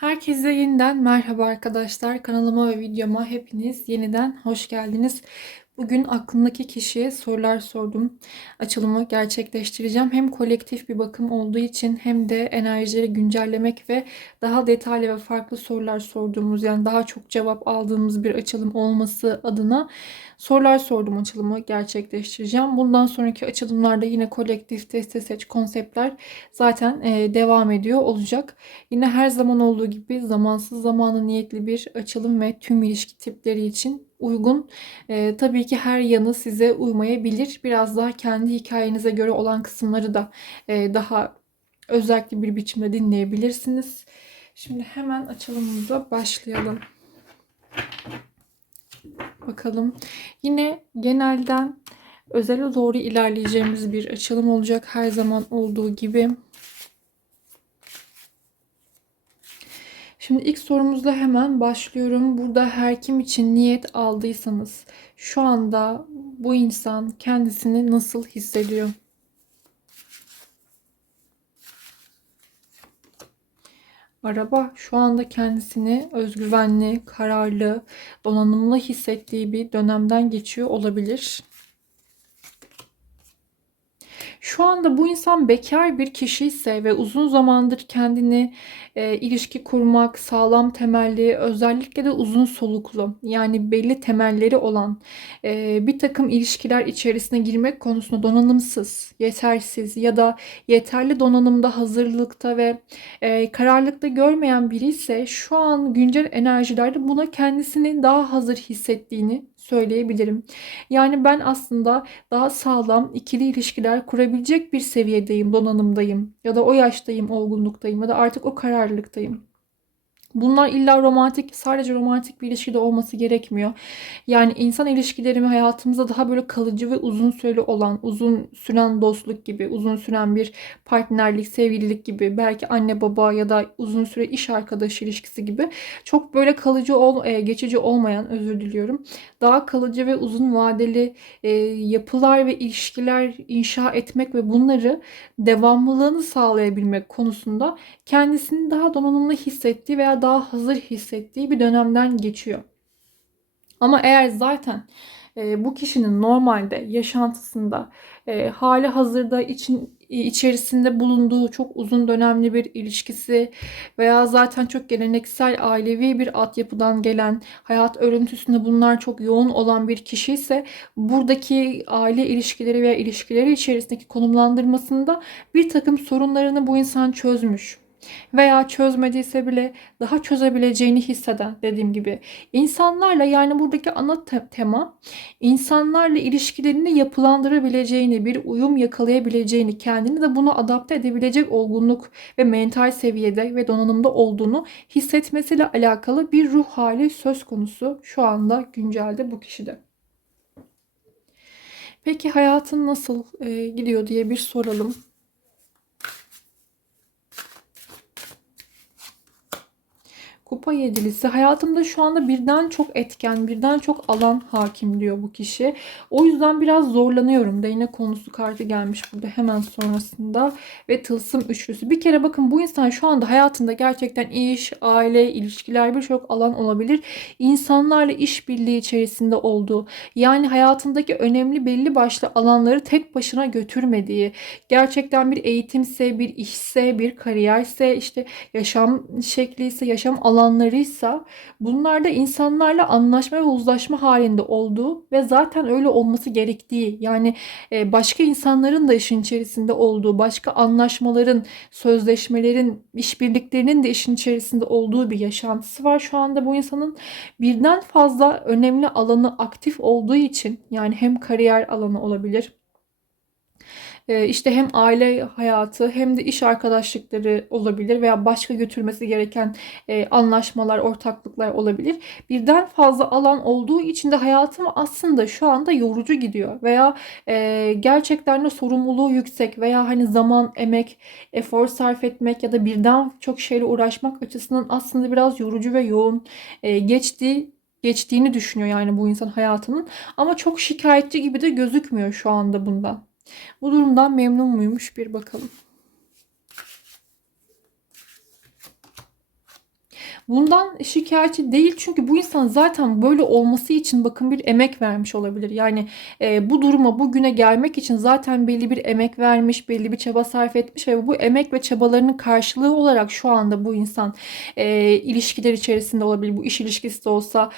Herkese yeniden merhaba arkadaşlar. Kanalıma ve videoma hepiniz yeniden hoş geldiniz. Bugün aklımdaki kişiye sorular sordum. Açılımı gerçekleştireceğim. Hem kolektif bir bakım olduğu için hem de enerjileri güncellemek ve daha detaylı ve farklı sorular sorduğumuz yani daha çok cevap aldığımız bir açılım olması adına sorular sordum açılımı gerçekleştireceğim. Bundan sonraki açılımlarda yine kolektif teste seç konseptler zaten e, devam ediyor olacak. Yine her zaman olduğu gibi zamansız zamanı niyetli bir açılım ve tüm ilişki tipleri için uygun. E, tabii ki her yanı size uymayabilir. Biraz daha kendi hikayenize göre olan kısımları da e, daha özellikle bir biçimde dinleyebilirsiniz. Şimdi hemen açılımımıza başlayalım. Bakalım. Yine genelden özele doğru ilerleyeceğimiz bir açılım olacak her zaman olduğu gibi. Şimdi ilk sorumuzla hemen başlıyorum. Burada her kim için niyet aldıysanız şu anda bu insan kendisini nasıl hissediyor? Araba şu anda kendisini özgüvenli, kararlı, donanımlı hissettiği bir dönemden geçiyor olabilir. Şu anda bu insan bekar bir kişi ise ve uzun zamandır kendini e, ilişki kurmak, sağlam temelli, özellikle de uzun soluklu yani belli temelleri olan e, bir takım ilişkiler içerisine girmek konusunda donanımsız, yetersiz ya da yeterli donanımda, hazırlıkta ve e, kararlılıkta görmeyen biri ise şu an güncel enerjilerde buna kendisini daha hazır hissettiğini söyleyebilirim. Yani ben aslında daha sağlam ikili ilişkiler kurabilecek bir seviyedeyim, donanımdayım ya da o yaştayım, olgunluktayım ya da artık o kararlılıktayım. Bunlar illa romantik, sadece romantik bir ilişkide olması gerekmiyor. Yani insan ilişkilerimi hayatımızda daha böyle kalıcı ve uzun süreli olan, uzun süren dostluk gibi, uzun süren bir partnerlik, sevgililik gibi, belki anne baba ya da uzun süre iş arkadaşı ilişkisi gibi çok böyle kalıcı ol, e, geçici olmayan, özür diliyorum. Daha kalıcı ve uzun vadeli e, yapılar ve ilişkiler inşa etmek ve bunları devamlılığını sağlayabilmek konusunda kendisini daha donanımlı hissettiği veya daha hazır hissettiği bir dönemden geçiyor. Ama eğer zaten e, bu kişinin normalde yaşantısında e, hali hazırda için içerisinde bulunduğu çok uzun dönemli bir ilişkisi veya zaten çok geleneksel ailevi bir altyapıdan gelen hayat örüntüsünde bunlar çok yoğun olan bir kişi ise buradaki aile ilişkileri veya ilişkileri içerisindeki konumlandırmasında bir takım sorunlarını bu insan çözmüş veya çözmediyse bile daha çözebileceğini hisseden dediğim gibi insanlarla yani buradaki ana te- tema insanlarla ilişkilerini yapılandırabileceğini, bir uyum yakalayabileceğini, kendini de buna adapte edebilecek olgunluk ve mental seviyede ve donanımda olduğunu hissetmesiyle alakalı bir ruh hali söz konusu şu anda güncelde bu kişide. Peki hayatın nasıl e, gidiyor diye bir soralım. Kupa yedilisi hayatımda şu anda birden çok etken, birden çok alan hakim diyor bu kişi. O yüzden biraz zorlanıyorum. Değne konusu kartı gelmiş burada hemen sonrasında. Ve tılsım üçlüsü. Bir kere bakın bu insan şu anda hayatında gerçekten iş, aile, ilişkiler birçok alan olabilir. İnsanlarla işbirliği içerisinde olduğu, yani hayatındaki önemli belli başlı alanları tek başına götürmediği, gerçekten bir eğitimse, bir işse, bir kariyerse, işte yaşam şekli ise, yaşam alanı alanlarıysa bunlarda insanlarla anlaşma ve uzlaşma halinde olduğu ve zaten öyle olması gerektiği yani e, başka insanların da işin içerisinde olduğu, başka anlaşmaların, sözleşmelerin, işbirliklerinin de işin içerisinde olduğu bir yaşantısı var. Şu anda bu insanın birden fazla önemli alanı aktif olduğu için yani hem kariyer alanı olabilir, işte hem aile hayatı hem de iş arkadaşlıkları olabilir veya başka götürmesi gereken e, anlaşmalar, ortaklıklar olabilir. Birden fazla alan olduğu için de hayatım aslında şu anda yorucu gidiyor veya e, gerçekten de sorumluluğu yüksek veya hani zaman, emek, efor sarf etmek ya da birden çok şeyle uğraşmak açısından aslında biraz yorucu ve yoğun e, geçtiği geçtiğini düşünüyor yani bu insan hayatının ama çok şikayetçi gibi de gözükmüyor şu anda bundan. Bu durumdan memnun muymuş bir bakalım. Bundan şikayetçi değil çünkü bu insan zaten böyle olması için bakın bir emek vermiş olabilir. Yani e, bu duruma bugüne gelmek için zaten belli bir emek vermiş, belli bir çaba sarf etmiş ve bu emek ve çabalarının karşılığı olarak şu anda bu insan e, ilişkiler içerisinde olabilir. Bu iş ilişkisi de olsa,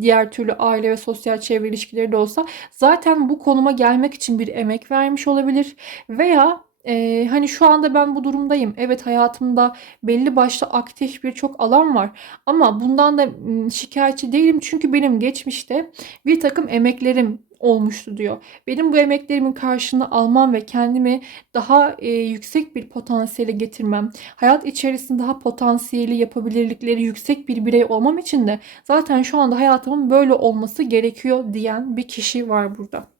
diğer türlü aile ve sosyal çevre ilişkileri de olsa zaten bu konuma gelmek için bir emek vermiş olabilir veya e, hani şu anda ben bu durumdayım. Evet hayatımda belli başlı aktif birçok alan var. Ama bundan da şikayetçi değilim. Çünkü benim geçmişte bir takım emeklerim olmuştu diyor. Benim bu emeklerimin karşılığını almam ve kendimi daha e, yüksek bir potansiyele getirmem, hayat içerisinde daha potansiyeli, yapabilirlikleri yüksek bir birey olmam için de zaten şu anda hayatımın böyle olması gerekiyor diyen bir kişi var burada.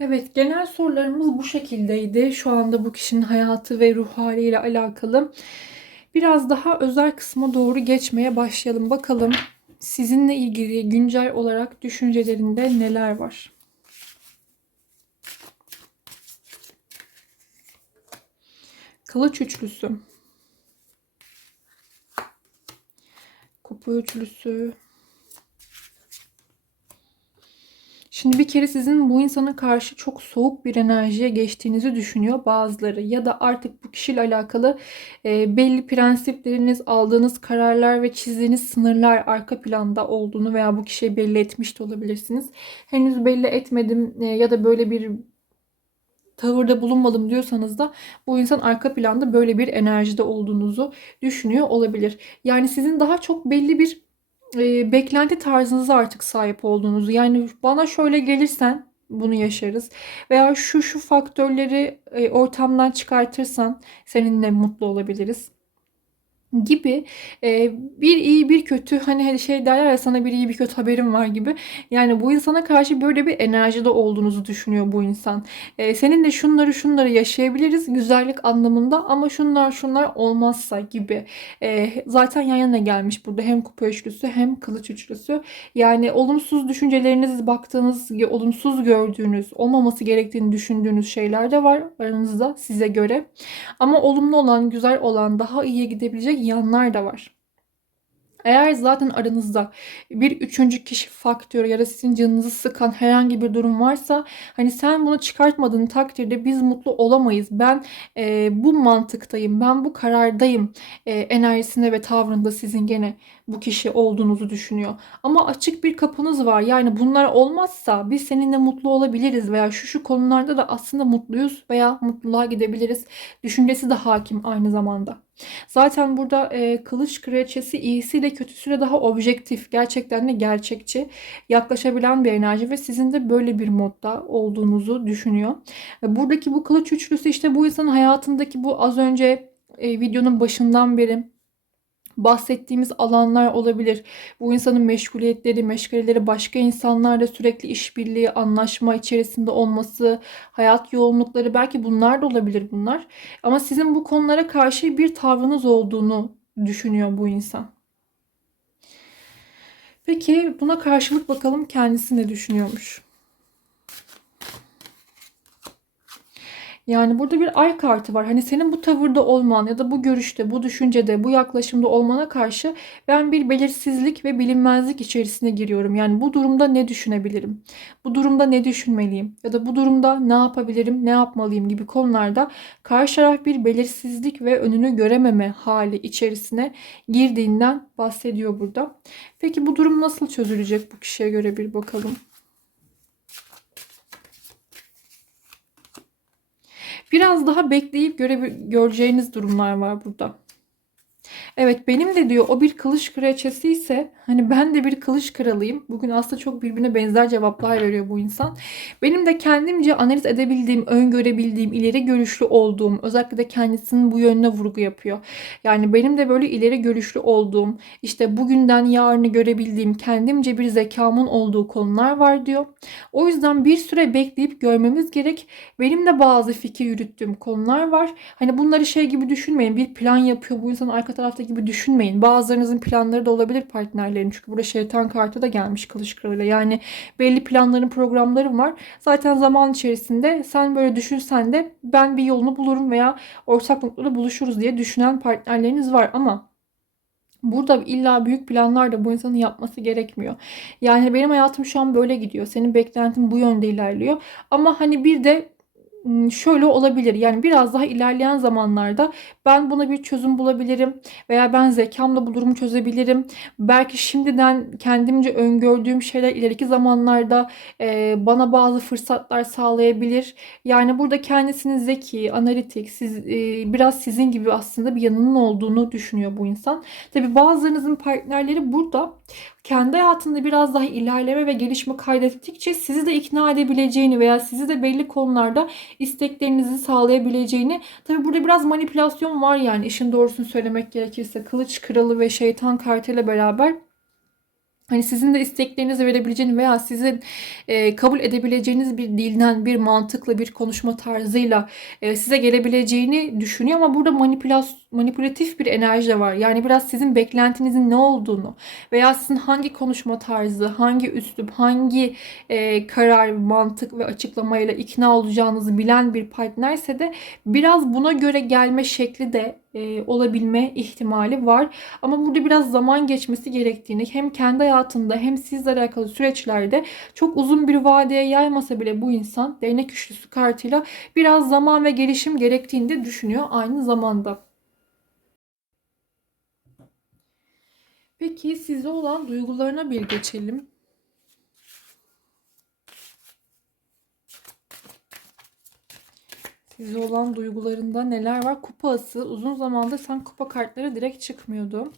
Evet, genel sorularımız bu şekildeydi. Şu anda bu kişinin hayatı ve ruh haliyle alakalı. Biraz daha özel kısma doğru geçmeye başlayalım. Bakalım sizinle ilgili güncel olarak düşüncelerinde neler var? Kılıç üçlüsü. Kupa üçlüsü. Şimdi bir kere sizin bu insana karşı çok soğuk bir enerjiye geçtiğinizi düşünüyor bazıları. Ya da artık bu kişiyle alakalı e, belli prensipleriniz, aldığınız kararlar ve çizdiğiniz sınırlar arka planda olduğunu veya bu kişiye belli etmiş de olabilirsiniz. Henüz belli etmedim e, ya da böyle bir tavırda bulunmadım diyorsanız da bu insan arka planda böyle bir enerjide olduğunuzu düşünüyor olabilir. Yani sizin daha çok belli bir e, beklenti tarzınıza artık sahip olduğunuzu. Yani bana şöyle gelirsen bunu yaşarız. Veya şu şu faktörleri e, ortamdan çıkartırsan seninle mutlu olabiliriz gibi e, bir iyi bir kötü hani hani şey derler ya sana bir iyi bir kötü haberim var gibi. Yani bu insana karşı böyle bir enerjide olduğunuzu düşünüyor bu insan. E, seninle şunları şunları yaşayabiliriz güzellik anlamında ama şunlar şunlar olmazsa gibi. E, zaten yan yana gelmiş burada hem kupa üçlüsü hem kılıç üçlüsü. Yani olumsuz düşünceleriniz baktığınız olumsuz gördüğünüz olmaması gerektiğini düşündüğünüz şeyler de var aranızda size göre. Ama olumlu olan güzel olan daha iyiye gidebilecek yanlar da var. Eğer zaten aranızda bir üçüncü kişi faktörü ya da sizin canınızı sıkan herhangi bir durum varsa hani sen bunu çıkartmadığın takdirde biz mutlu olamayız. Ben e, bu mantıktayım, ben bu karardayım e, enerjisinde ve tavrında sizin gene bu kişi olduğunuzu düşünüyor. Ama açık bir kapınız var. Yani bunlar olmazsa biz seninle mutlu olabiliriz veya şu şu konularda da aslında mutluyuz veya mutluluğa gidebiliriz. Düşüncesi de hakim aynı zamanda. Zaten burada e, kılıç kraliçesi iyisiyle kötüsüyle daha objektif, gerçekten de gerçekçi yaklaşabilen bir enerji ve sizin de böyle bir modda olduğunuzu düşünüyor. Buradaki bu kılıç üçlüsü işte bu insanın hayatındaki bu az önce e, videonun başından beri bahsettiğimiz alanlar olabilir. Bu insanın meşguliyetleri, meşgaleleri başka insanlarla sürekli işbirliği, anlaşma içerisinde olması, hayat yoğunlukları belki bunlar da olabilir bunlar. Ama sizin bu konulara karşı bir tavrınız olduğunu düşünüyor bu insan. Peki buna karşılık bakalım kendisi ne düşünüyormuş? Yani burada bir ay kartı var. Hani senin bu tavırda olman ya da bu görüşte, bu düşüncede, bu yaklaşımda olmana karşı ben bir belirsizlik ve bilinmezlik içerisine giriyorum. Yani bu durumda ne düşünebilirim? Bu durumda ne düşünmeliyim? Ya da bu durumda ne yapabilirim, ne yapmalıyım gibi konularda karşı taraf bir belirsizlik ve önünü görememe hali içerisine girdiğinden bahsediyor burada. Peki bu durum nasıl çözülecek bu kişiye göre bir bakalım. Biraz daha bekleyip göre, göreceğiniz durumlar var burada. Evet benim de diyor o bir kılıç kraliçesi ise hani ben de bir kılıç kralıyım. Bugün aslında çok birbirine benzer cevaplar veriyor bu insan. Benim de kendimce analiz edebildiğim, öngörebildiğim, ileri görüşlü olduğum, özellikle de kendisinin bu yönüne vurgu yapıyor. Yani benim de böyle ileri görüşlü olduğum, işte bugünden yarını görebildiğim, kendimce bir zekamın olduğu konular var diyor. O yüzden bir süre bekleyip görmemiz gerek. Benim de bazı fikir yürüttüğüm konular var. Hani bunları şey gibi düşünmeyin. Bir plan yapıyor bu insan arka tarafta gibi düşünmeyin. Bazılarınızın planları da olabilir partnerlerin. Çünkü burada şeytan kartı da gelmiş kılıç kralıyla. Yani belli planların, programların var. Zaten zaman içerisinde sen böyle düşünsen de ben bir yolunu bulurum veya ortak noktada buluşuruz diye düşünen partnerleriniz var. Ama Burada illa büyük planlar da bu insanın yapması gerekmiyor. Yani benim hayatım şu an böyle gidiyor. Senin beklentin bu yönde ilerliyor. Ama hani bir de şöyle olabilir. Yani biraz daha ilerleyen zamanlarda ben buna bir çözüm bulabilirim veya ben zekamla bu durumu çözebilirim. Belki şimdiden kendimce öngördüğüm şeyler ileriki zamanlarda bana bazı fırsatlar sağlayabilir. Yani burada kendisini zeki, analitik, siz, biraz sizin gibi aslında bir yanının olduğunu düşünüyor bu insan. Tabi bazılarınızın partnerleri burada kendi hayatında biraz daha ilerleme ve gelişme kaydettikçe sizi de ikna edebileceğini veya sizi de belli konularda isteklerinizi sağlayabileceğini. Tabi burada biraz manipülasyon var yani işin doğrusunu söylemek gerekirse kılıç kralı ve şeytan kartıyla beraber Hani sizin de isteklerinizi verebileceğini veya sizin e, kabul edebileceğiniz bir dilden, bir mantıkla, bir konuşma tarzıyla e, size gelebileceğini düşünüyor ama burada manipülas manipülatif bir enerji de var. Yani biraz sizin beklentinizin ne olduğunu veya sizin hangi konuşma tarzı, hangi üslup, hangi e, karar, mantık ve açıklamayla ikna olacağınızı bilen bir partnerse de biraz buna göre gelme şekli de e, olabilme ihtimali var. Ama burada biraz zaman geçmesi gerektiğini hem kendi hayatında hem sizle alakalı süreçlerde çok uzun bir vadeye yaymasa bile bu insan değnek üçlüsü kartıyla biraz zaman ve gelişim gerektiğini de düşünüyor aynı zamanda. Peki size olan duygularına bir geçelim. Size olan duygularında neler var? Kupa ası. Uzun zamandır sen kupa kartları direkt çıkmıyordu.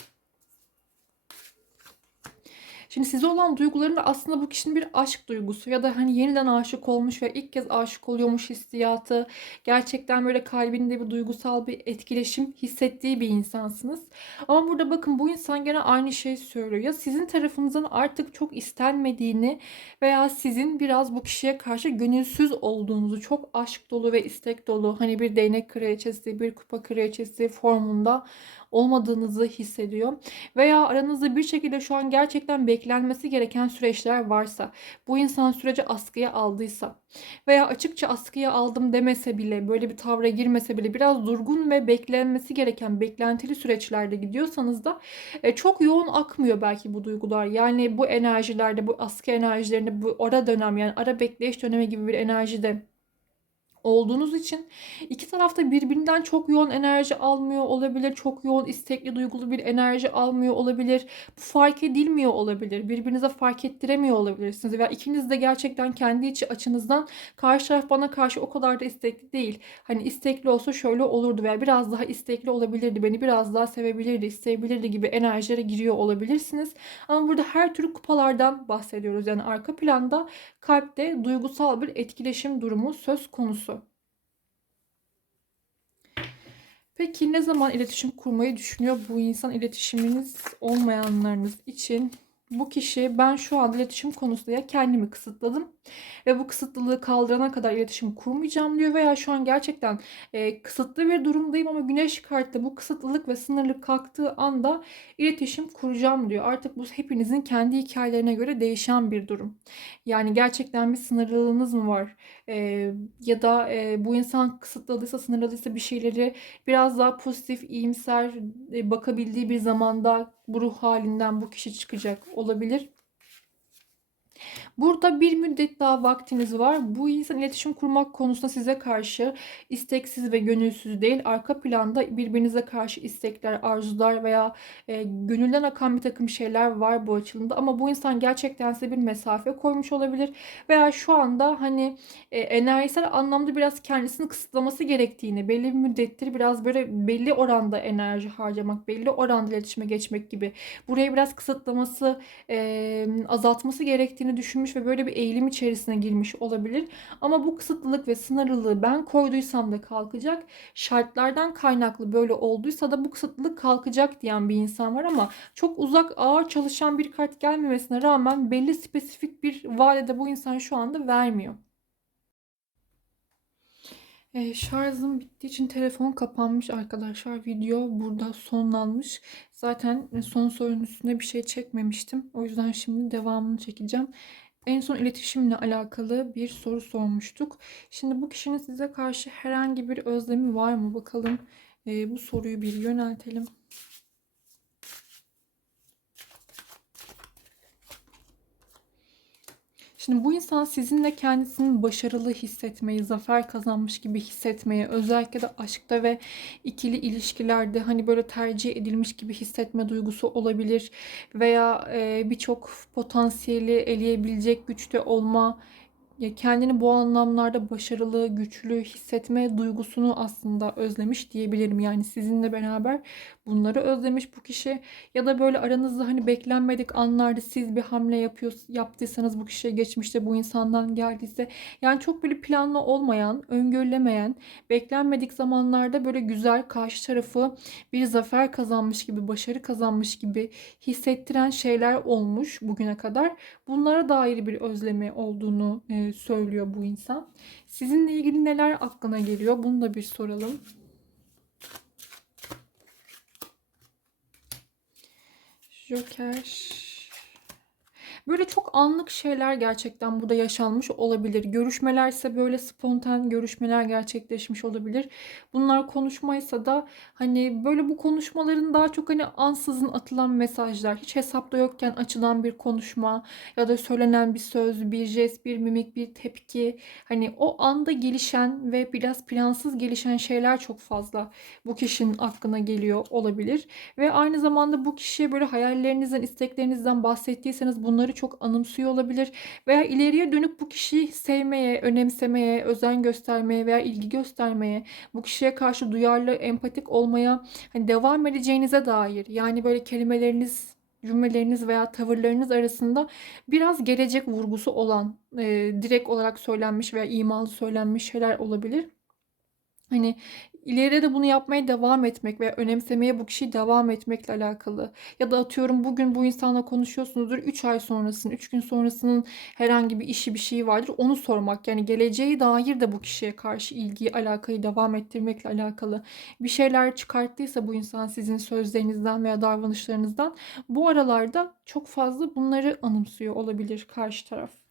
Şimdi size olan duygularında aslında bu kişinin bir aşk duygusu ya da hani yeniden aşık olmuş ve ilk kez aşık oluyormuş hissiyatı. Gerçekten böyle kalbinde bir duygusal bir etkileşim hissettiği bir insansınız. Ama burada bakın bu insan gene aynı şeyi söylüyor. Ya sizin tarafınızın artık çok istenmediğini veya sizin biraz bu kişiye karşı gönülsüz olduğunuzu, çok aşk dolu ve istek dolu hani bir değnek kraliçesi, bir kupa kraliçesi formunda olmadığınızı hissediyor. Veya aranızda bir şekilde şu an gerçekten beklenmesi gereken süreçler varsa, bu insan süreci askıya aldıysa veya açıkça askıya aldım demese bile, böyle bir tavra girmese bile biraz durgun ve beklenmesi gereken beklentili süreçlerde gidiyorsanız da e, çok yoğun akmıyor belki bu duygular. Yani bu enerjilerde, bu askı enerjilerinde bu ara dönem yani ara bekleyiş dönemi gibi bir enerjide olduğunuz için iki tarafta birbirinden çok yoğun enerji almıyor olabilir. Çok yoğun istekli duygulu bir enerji almıyor olabilir. Bu fark edilmiyor olabilir. Birbirinize fark ettiremiyor olabilirsiniz. Veya ikiniz de gerçekten kendi içi açınızdan karşı taraf bana karşı o kadar da istekli değil. Hani istekli olsa şöyle olurdu veya biraz daha istekli olabilirdi. Beni biraz daha sevebilirdi, isteyebilirdi gibi enerjilere giriyor olabilirsiniz. Ama burada her türlü kupalardan bahsediyoruz. Yani arka planda kalpte duygusal bir etkileşim durumu söz konusu. Peki ne zaman iletişim kurmayı düşünüyor bu insan iletişiminiz olmayanlarınız için? Bu kişi ben şu an iletişim konusunda ya kendimi kısıtladım ve bu kısıtlılığı kaldırana kadar iletişim kurmayacağım diyor veya şu an gerçekten e, kısıtlı bir durumdayım ama güneş kartı bu kısıtlılık ve sınırlık kalktığı anda iletişim kuracağım diyor. Artık bu hepinizin kendi hikayelerine göre değişen bir durum. Yani gerçekten bir sınırlılığınız mı var? E, ya da e, bu insan kısıtladıysa, sınırladıysa bir şeyleri biraz daha pozitif, iyimser e, bakabildiği bir zamanda bu ruh halinden bu kişi çıkacak olabilir. Burada bir müddet daha vaktiniz var. Bu insan iletişim kurmak konusunda size karşı isteksiz ve gönülsüz değil. Arka planda birbirinize karşı istekler, arzular veya e, gönülden akan bir takım şeyler var bu açılımda. Ama bu insan gerçekten size bir mesafe koymuş olabilir. Veya şu anda hani e, enerjisel anlamda biraz kendisini kısıtlaması gerektiğini, belli bir müddettir biraz böyle belli oranda enerji harcamak, belli oranda iletişime geçmek gibi. Burayı biraz kısıtlaması, e, azaltması gerektiğini düşünmüş düşünmüş ve böyle bir eğilim içerisine girmiş olabilir. Ama bu kısıtlılık ve sınırlılığı ben koyduysam da kalkacak. Şartlardan kaynaklı böyle olduysa da bu kısıtlılık kalkacak diyen bir insan var ama çok uzak ağır çalışan bir kart gelmemesine rağmen belli spesifik bir vadede bu insan şu anda vermiyor. Ee, şarjım bittiği için telefon kapanmış arkadaşlar. Video burada sonlanmış. Zaten son sorunun üstüne bir şey çekmemiştim. O yüzden şimdi devamını çekeceğim. En son iletişimle alakalı bir soru sormuştuk. Şimdi bu kişinin size karşı herhangi bir özlemi var mı? Bakalım Ee, bu soruyu bir yöneltelim. Şimdi bu insan sizinle kendisini başarılı hissetmeyi, zafer kazanmış gibi hissetmeyi, özellikle de aşkta ve ikili ilişkilerde hani böyle tercih edilmiş gibi hissetme duygusu olabilir veya e, birçok potansiyeli eleyebilecek güçte olma ya kendini bu anlamlarda başarılı, güçlü hissetme duygusunu aslında özlemiş diyebilirim. Yani sizinle beraber bunları özlemiş bu kişi ya da böyle aranızda hani beklenmedik anlarda siz bir hamle yapıyor, yaptıysanız bu kişiye geçmişte bu insandan geldiyse yani çok böyle planlı olmayan, öngörülemeyen, beklenmedik zamanlarda böyle güzel karşı tarafı bir zafer kazanmış gibi, başarı kazanmış gibi hissettiren şeyler olmuş bugüne kadar. Bunlara dair bir özlemi olduğunu e, söylüyor bu insan. Sizinle ilgili neler aklına geliyor? Bunu da bir soralım. Joker. Böyle çok anlık şeyler gerçekten burada yaşanmış olabilir. Görüşmeler ise böyle spontan görüşmeler gerçekleşmiş olabilir. Bunlar konuşmaysa da hani böyle bu konuşmaların daha çok hani ansızın atılan mesajlar, hiç hesapta yokken açılan bir konuşma ya da söylenen bir söz, bir jest, bir mimik, bir tepki. Hani o anda gelişen ve biraz plansız gelişen şeyler çok fazla bu kişinin aklına geliyor olabilir. Ve aynı zamanda bu kişiye böyle hayallerinizden, isteklerinizden bahsettiyseniz bunları çok anımsıyor olabilir. Veya ileriye dönük bu kişiyi sevmeye, önemsemeye, özen göstermeye veya ilgi göstermeye, bu kişiye karşı duyarlı, empatik olmaya hani devam edeceğinize dair. Yani böyle kelimeleriniz cümleleriniz veya tavırlarınız arasında biraz gelecek vurgusu olan, e, direkt olarak söylenmiş veya imalı söylenmiş şeyler olabilir. Hani ileride de bunu yapmaya devam etmek ve önemsemeye bu kişiyi devam etmekle alakalı. Ya da atıyorum bugün bu insanla konuşuyorsunuzdur. 3 ay sonrasının, 3 gün sonrasının herhangi bir işi bir şeyi vardır. Onu sormak. Yani geleceğe dair de bu kişiye karşı ilgiyi, alakayı devam ettirmekle alakalı. Bir şeyler çıkarttıysa bu insan sizin sözlerinizden veya davranışlarınızdan bu aralarda çok fazla bunları anımsıyor olabilir karşı taraf.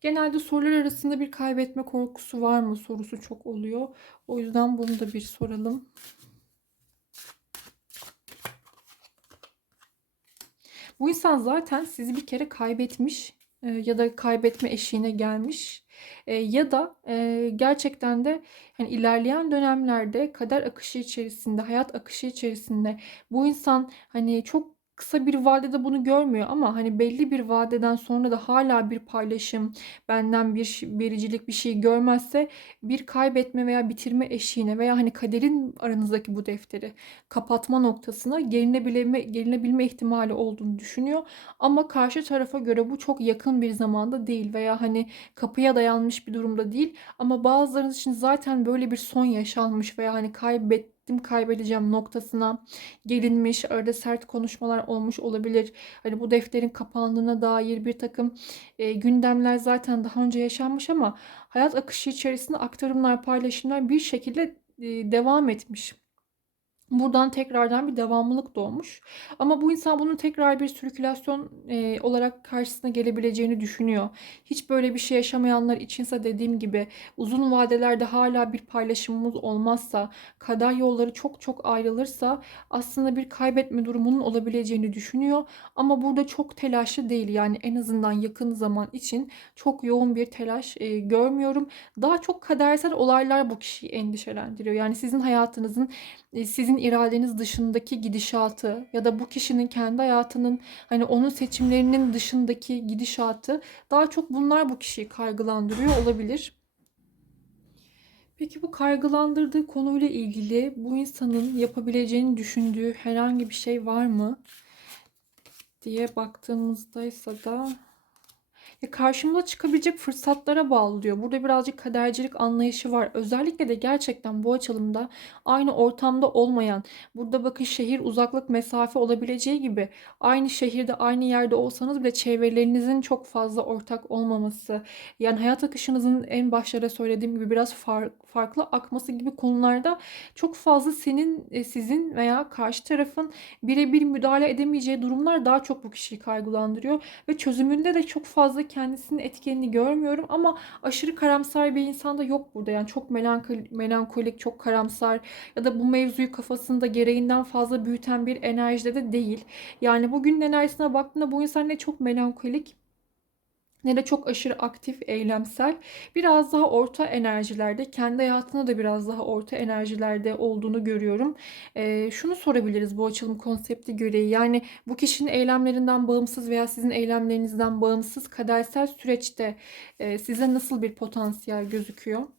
Genelde sorular arasında bir kaybetme korkusu var mı sorusu çok oluyor. O yüzden bunu da bir soralım. Bu insan zaten sizi bir kere kaybetmiş e, ya da kaybetme eşiğine gelmiş e, ya da e, gerçekten de hani ilerleyen dönemlerde kader akışı içerisinde, hayat akışı içerisinde bu insan hani çok kısa bir vadede bunu görmüyor ama hani belli bir vadeden sonra da hala bir paylaşım, benden bir vericilik bir şey görmezse bir kaybetme veya bitirme eşiğine veya hani kaderin aranızdaki bu defteri kapatma noktasına gelinebilme, gelinebilme ihtimali olduğunu düşünüyor. Ama karşı tarafa göre bu çok yakın bir zamanda değil veya hani kapıya dayanmış bir durumda değil. Ama bazılarınız için zaten böyle bir son yaşanmış veya hani kaybet kaybettim, kaybedeceğim noktasına gelinmiş. Arada sert konuşmalar olmuş olabilir. Hani bu defterin kapandığına dair bir takım e, gündemler zaten daha önce yaşanmış ama hayat akışı içerisinde aktarımlar, paylaşımlar bir şekilde e, devam etmiş. Buradan tekrardan bir devamlılık doğmuş. Ama bu insan bunun tekrar bir sirkülasyon e, olarak karşısına gelebileceğini düşünüyor. Hiç böyle bir şey yaşamayanlar içinse dediğim gibi uzun vadelerde hala bir paylaşımımız olmazsa, kader yolları çok çok ayrılırsa aslında bir kaybetme durumunun olabileceğini düşünüyor. Ama burada çok telaşlı değil. Yani en azından yakın zaman için çok yoğun bir telaş e, görmüyorum. Daha çok kadersel olaylar bu kişiyi endişelendiriyor. Yani sizin hayatınızın e, sizin iradeniz dışındaki gidişatı ya da bu kişinin kendi hayatının hani onun seçimlerinin dışındaki gidişatı daha çok bunlar bu kişiyi kaygılandırıyor olabilir. Peki bu kaygılandırdığı konuyla ilgili bu insanın yapabileceğini düşündüğü herhangi bir şey var mı diye baktığımızda ise da Ya karşımıza çıkabilecek fırsatlara bağlı diyor. Burada birazcık kadercilik anlayışı var. Özellikle de gerçekten bu açılımda aynı ortamda olmayan, burada bakın şehir uzaklık mesafe olabileceği gibi aynı şehirde aynı yerde olsanız bile çevrelerinizin çok fazla ortak olmaması, yani hayat akışınızın en başlarda söylediğim gibi biraz far, farklı akması gibi konularda çok fazla senin, e, sizin veya karşı tarafın birebir müdahale edemeyeceği durumlar daha çok bu kişiyi kaygılandırıyor ve çözümünde de çok fazla kendisinin etkenini görmüyorum ama aşırı karamsar bir insan da yok burada. Yani çok melankolik, melankolik, çok karamsar ya da bu mevzuyu kafasında gereğinden fazla büyüten bir enerjide de değil. Yani bugünün enerjisine baktığında bu insan ne çok melankolik ne de çok aşırı aktif, eylemsel. Biraz daha orta enerjilerde, kendi hayatında da biraz daha orta enerjilerde olduğunu görüyorum. Ee, şunu sorabiliriz bu açılım konsepti gereği. Yani bu kişinin eylemlerinden bağımsız veya sizin eylemlerinizden bağımsız kadersel süreçte e, size nasıl bir potansiyel gözüküyor?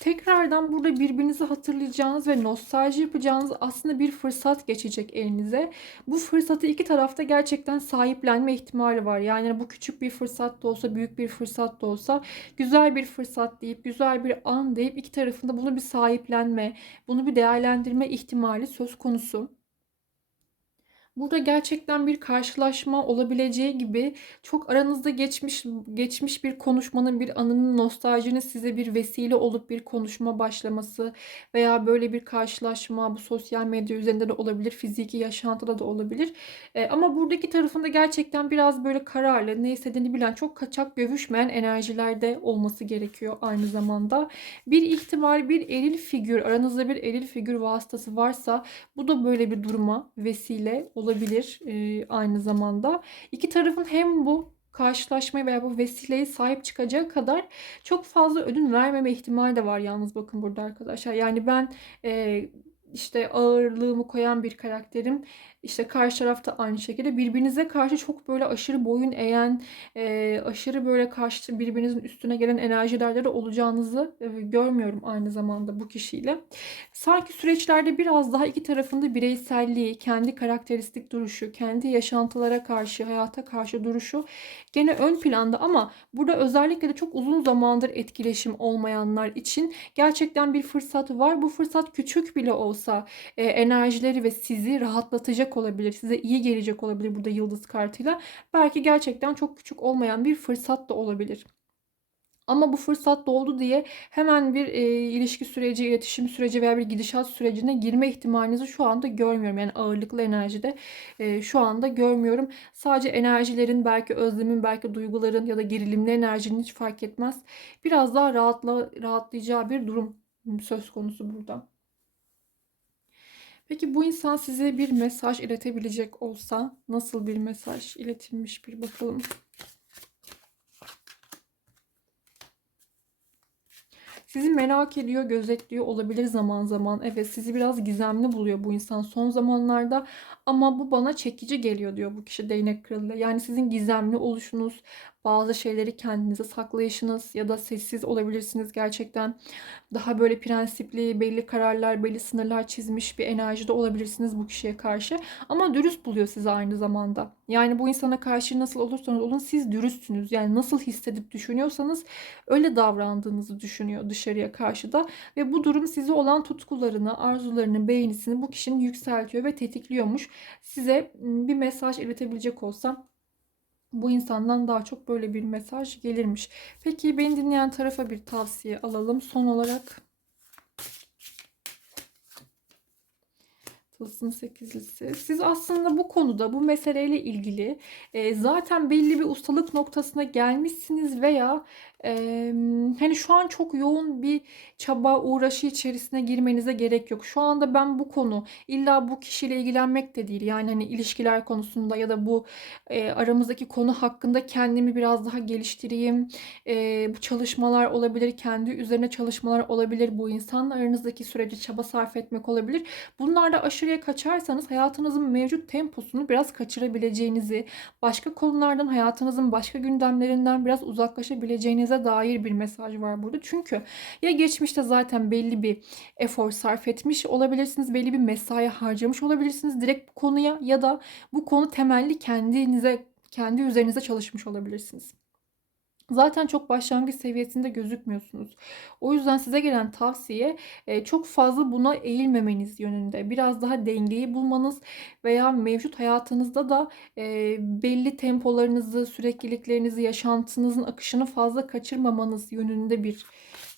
Tekrardan burada birbirinizi hatırlayacağınız ve nostalji yapacağınız aslında bir fırsat geçecek elinize. Bu fırsatı iki tarafta gerçekten sahiplenme ihtimali var. Yani bu küçük bir fırsat da olsa, büyük bir fırsat da olsa güzel bir fırsat deyip, güzel bir an deyip iki tarafında bunu bir sahiplenme, bunu bir değerlendirme ihtimali söz konusu. Burada gerçekten bir karşılaşma olabileceği gibi çok aranızda geçmiş geçmiş bir konuşmanın, bir anının, nostaljinin size bir vesile olup bir konuşma başlaması veya böyle bir karşılaşma bu sosyal medya üzerinde de olabilir, fiziki yaşantıda da olabilir. E, ama buradaki tarafında gerçekten biraz böyle kararlı, ne istediğini bilen, çok kaçak dövüşmeyen enerjilerde olması gerekiyor aynı zamanda. Bir ihtimal bir eril figür, aranızda bir eril figür vasıtası varsa bu da böyle bir duruma vesile olabilir olabilir e, aynı zamanda. İki tarafın hem bu karşılaşmaya veya bu vesileye sahip çıkacağı kadar çok fazla ödün vermeme ihtimali de var yalnız bakın burada arkadaşlar. Yani ben e, işte ağırlığımı koyan bir karakterim. İşte karşı tarafta aynı şekilde birbirinize karşı çok böyle aşırı boyun eğen, e, aşırı böyle karşı birbirinizin üstüne gelen enerjilerde de olacağınızı e, görmüyorum aynı zamanda bu kişiyle. Sanki süreçlerde biraz daha iki tarafında bireyselliği, kendi karakteristik duruşu, kendi yaşantılara karşı, hayata karşı duruşu gene ön planda ama burada özellikle de çok uzun zamandır etkileşim olmayanlar için gerçekten bir fırsat var. Bu fırsat küçük bile olsa e, enerjileri ve sizi rahatlatacak olabilir. Size iyi gelecek olabilir burada yıldız kartıyla. Belki gerçekten çok küçük olmayan bir fırsat da olabilir. Ama bu fırsat doldu diye hemen bir e, ilişki süreci, iletişim süreci veya bir gidişat sürecine girme ihtimalinizi şu anda görmüyorum. Yani ağırlıklı enerjide e, şu anda görmüyorum. Sadece enerjilerin, belki özlemin, belki duyguların ya da gerilimli enerjinin hiç fark etmez. Biraz daha rahatla, rahatlayacağı bir durum söz konusu burada. Peki bu insan size bir mesaj iletebilecek olsa nasıl bir mesaj iletilmiş bir bakalım. Sizi merak ediyor, gözetliyor olabilir zaman zaman. Evet sizi biraz gizemli buluyor bu insan son zamanlarda. Ama bu bana çekici geliyor diyor bu kişi değnek kralı. Yani sizin gizemli oluşunuz, bazı şeyleri kendinize saklayışınız ya da sessiz olabilirsiniz gerçekten. Daha böyle prensipli, belli kararlar, belli sınırlar çizmiş bir enerjide olabilirsiniz bu kişiye karşı. Ama dürüst buluyor sizi aynı zamanda. Yani bu insana karşı nasıl olursanız olun siz dürüstsünüz. Yani nasıl hissedip düşünüyorsanız öyle davrandığınızı düşünüyor dışarıya karşı da. Ve bu durum size olan tutkularını, arzularını, beğenisini bu kişinin yükseltiyor ve tetikliyormuş. Size bir mesaj iletebilecek olsam bu insandan daha çok böyle bir mesaj gelirmiş. Peki beni dinleyen tarafa bir tavsiye alalım. Son olarak Tılsım sekizlisi. Siz aslında bu konuda bu meseleyle ilgili e, zaten belli bir ustalık noktasına gelmişsiniz veya e, hani şu an çok yoğun bir çaba uğraşı içerisine girmenize gerek yok. Şu anda ben bu konu illa bu kişiyle ilgilenmek de değil. Yani hani ilişkiler konusunda ya da bu e, aramızdaki konu hakkında kendimi biraz daha geliştireyim. E, bu çalışmalar olabilir. Kendi üzerine çalışmalar olabilir. Bu insanla aranızdaki süreci çaba sarf etmek olabilir. Bunlar da aşırı aşırıya kaçarsanız hayatınızın mevcut temposunu biraz kaçırabileceğinizi, başka konulardan hayatınızın başka gündemlerinden biraz uzaklaşabileceğinizi geleceğinize dair bir mesaj var burada. Çünkü ya geçmişte zaten belli bir efor sarf etmiş olabilirsiniz, belli bir mesai harcamış olabilirsiniz direkt bu konuya ya da bu konu temelli kendinize, kendi üzerinize çalışmış olabilirsiniz. Zaten çok başlangıç seviyesinde gözükmüyorsunuz. O yüzden size gelen tavsiye e, çok fazla buna eğilmemeniz yönünde. Biraz daha dengeyi bulmanız veya mevcut hayatınızda da e, belli tempolarınızı, sürekliliklerinizi, yaşantınızın akışını fazla kaçırmamanız yönünde bir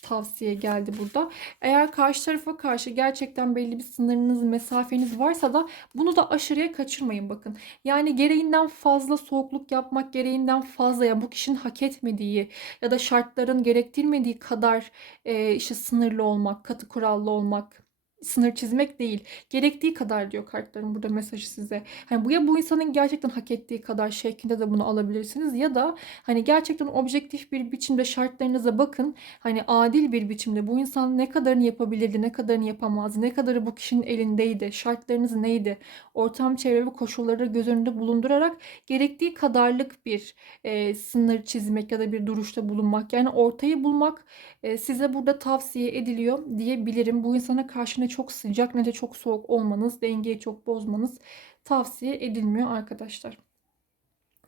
tavsiye geldi burada. Eğer karşı tarafa karşı gerçekten belli bir sınırınız, mesafeniz varsa da bunu da aşırıya kaçırmayın bakın. Yani gereğinden fazla soğukluk yapmak, gereğinden fazla ya bu kişinin hak etmediği ya da şartların gerektirmediği kadar e, işte sınırlı olmak, katı kurallı olmak sınır çizmek değil. Gerektiği kadar diyor kartların burada mesajı size. Hani bu ya bu insanın gerçekten hak ettiği kadar şeklinde de bunu alabilirsiniz ya da hani gerçekten objektif bir biçimde şartlarınıza bakın. Hani adil bir biçimde bu insan ne kadarını yapabilirdi, ne kadarını yapamazdı, ne kadarı bu kişinin elindeydi, şartlarınız neydi? Ortam, çevre ve koşulları göz önünde bulundurarak gerektiği kadarlık bir e, sınır çizmek ya da bir duruşta bulunmak. Yani ortayı bulmak e, size burada tavsiye ediliyor diyebilirim. Bu insana karşı ne çok sıcak ne de çok soğuk olmanız, dengeyi çok bozmanız tavsiye edilmiyor arkadaşlar.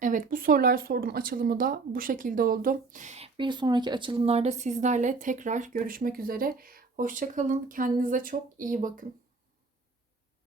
Evet bu sorular sordum açılımı da bu şekilde oldu. Bir sonraki açılımlarda sizlerle tekrar görüşmek üzere. Hoşçakalın. Kendinize çok iyi bakın.